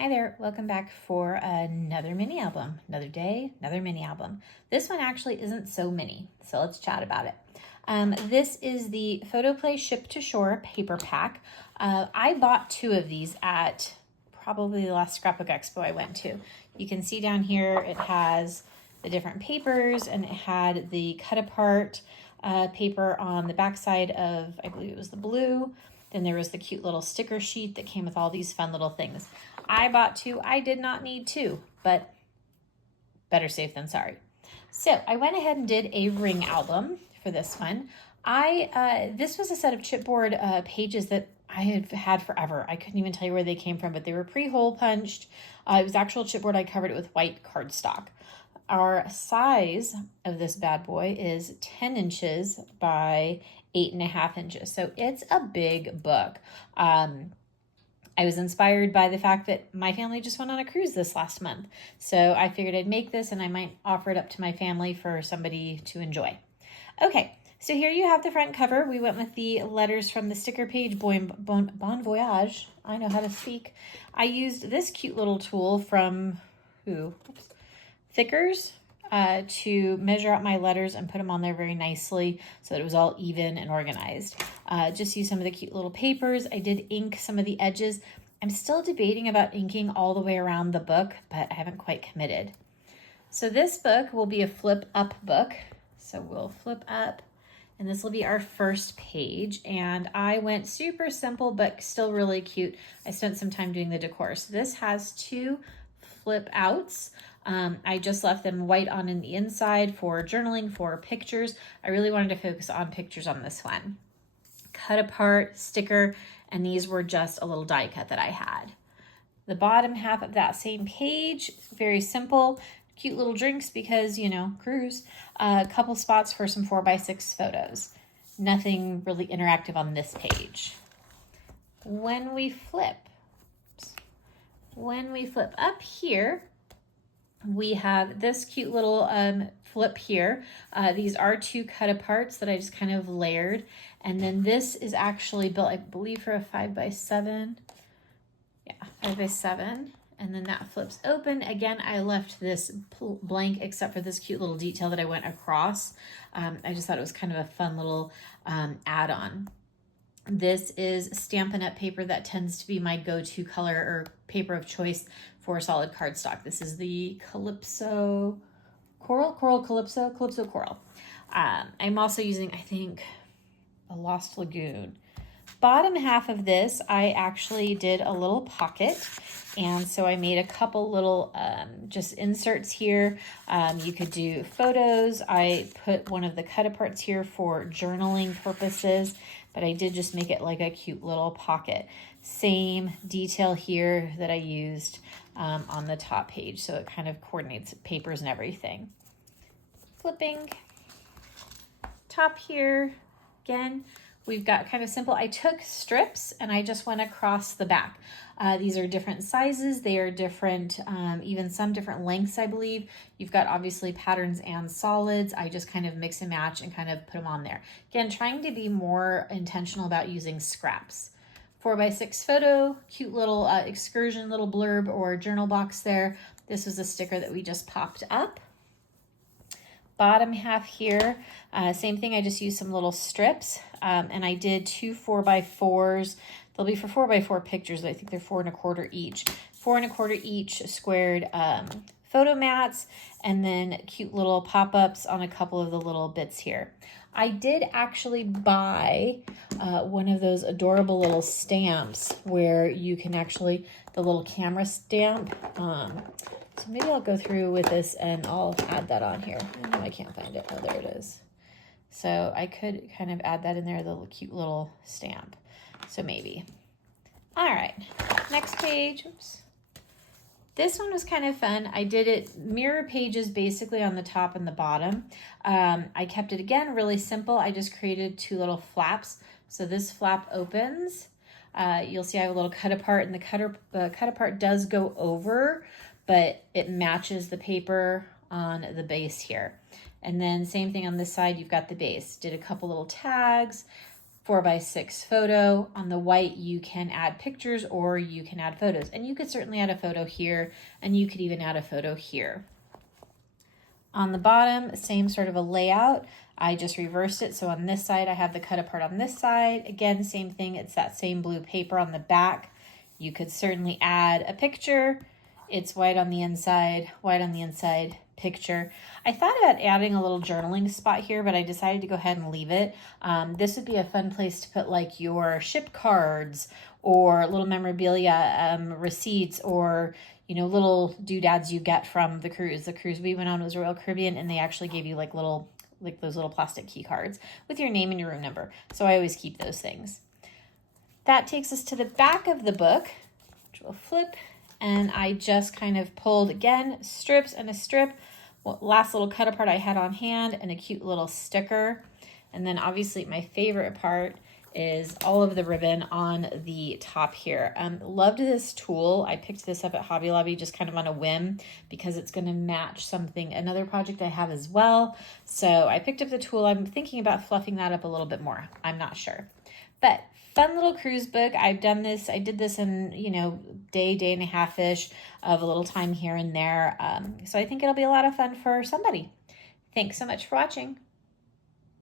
Hi there, welcome back for another mini album. Another day, another mini album. This one actually isn't so mini, so let's chat about it. This is the Photoplay Ship to Shore paper pack. I bought two of these at probably the last Scrapbook Expo I went to. You can see down here it has the different papers, and it had the cut apart paper on the backside of, I believe it was the blue. Then there was the cute little sticker sheet that came with all these fun little things. I bought two. I did not need two, but better safe than sorry. So I went ahead and did a ring album for this one. This was a set of chipboard pages that I had had forever. I couldn't even tell you where they came from, but they were pre-hole punched. It was actual chipboard. I covered it with white cardstock. Our size of this bad boy is 10 inches by 8.5 inches. So it's a big book. I was inspired by the fact that my family just went on a cruise this last month. So I figured I'd make this and I might offer it up to my family for somebody to enjoy. Okay, so here you have the front cover. We went with the letters from the sticker page, Bon Voyage. I know how to speak. I used this cute little tool from Thickers to measure out my letters and put them on there very nicely so that it was all even and organized. Just use some of the cute little papers. I did ink some of the edges. I'm still debating about inking all the way around the book, but I haven't quite committed. So this book will be a flip up book. So we'll flip up, and this will be our first page. And I went super simple, but still really cute. I spent some time doing the decor. So this has two flip outs. I just left them white on the inside for journaling, for pictures. I really wanted to focus on pictures on this one. Cut apart sticker, and these were just a little die cut that I had. The bottom half of that same page, very simple, cute little drinks because, you know, cruise. A couple spots for some 4x6 photos. Nothing really interactive on this page. When we flip up here, we have this cute little flip here. These are two cut aparts that I just kind of layered. And then this is actually built, I believe, for a 5x7. Yeah, 5x7. And then that flips open. Again, I left this blank except for this cute little detail that I went across. I just thought it was kind of a fun little add-on. This is Stampin' Up! Paper that tends to be my go-to color or paper of choice for solid cardstock. This is the Calypso Coral. I'm also using, I think, a Lost Lagoon. Bottom half of this, I actually did a little pocket. And so I made a couple little just inserts here. You could do photos. I put one of the cut aparts here for journaling purposes, but I did just make it like a cute little pocket. Same detail here that I used on the top page. So it kind of coordinates papers and everything. Flipping top here, again, we've got kind of simple. I took strips and I just went across the back. These are different sizes. They are different, even some different lengths, I believe. You've got obviously patterns and solids. I just kind of mix and match and kind of put them on there. Again, trying to be more intentional about using scraps. 4x6 photo, cute little excursion, little blurb or journal box there. This was a sticker that we just popped up. Bottom half here, same thing. I just used some little strips and I did two 4x4s. They'll be for 4x4 pictures. I think they're 4 1/4 each. 4 1/4 each squared photo mats, and then cute little pop-ups on a couple of the little bits here. I did actually buy one of those adorable little stamps where you can actually, the little camera stamp. So maybe I'll go through with this and I'll add that on here. I can't find it. Oh, there it is. So I could kind of add that in there, the cute little stamp. So maybe. All right, next page. Oops. This one was kind of fun. I did it mirror pages basically on the top and the bottom. I kept it again really simple. I just created two little flaps. So this flap opens. You'll see I have a little cut apart, and the cut apart does go over, but it matches the paper on the base here. And then same thing on this side, you've got the base. Did a couple little tags. 4x6 photo. On the white, you can add pictures or you can add photos. And you could certainly add a photo here, and you could even add a photo here. On the bottom, same sort of a layout. I just reversed it. So on this side, I have the cut apart on this side. Again, same thing. It's that same blue paper on the back. You could certainly add a picture. It's white on the inside, picture. I thought about adding a little journaling spot here, but I decided to go ahead and leave it. This would be a fun place to put like your ship cards or little memorabilia, receipts, or little doodads you get from the cruise. The cruise we went on was Royal Caribbean, and they actually gave you like those little plastic key cards with your name and your room number. So I always keep those things. That takes us to the back of the book, which we'll flip. And I just kind of pulled, again, strips and a strip. Last little cut apart I had on hand, and a cute little sticker. And then obviously my favorite part is all of the ribbon on the top here. Loved this tool. I picked this up at Hobby Lobby just kind of on a whim because it's going to match another project I have as well. So I picked up the tool. I'm thinking about fluffing that up a little bit more. I'm not sure. But fun little cruise book. I've done this. I did this in, day and a half-ish of a little time here and there. So I think it'll be a lot of fun for somebody. Thanks so much for watching.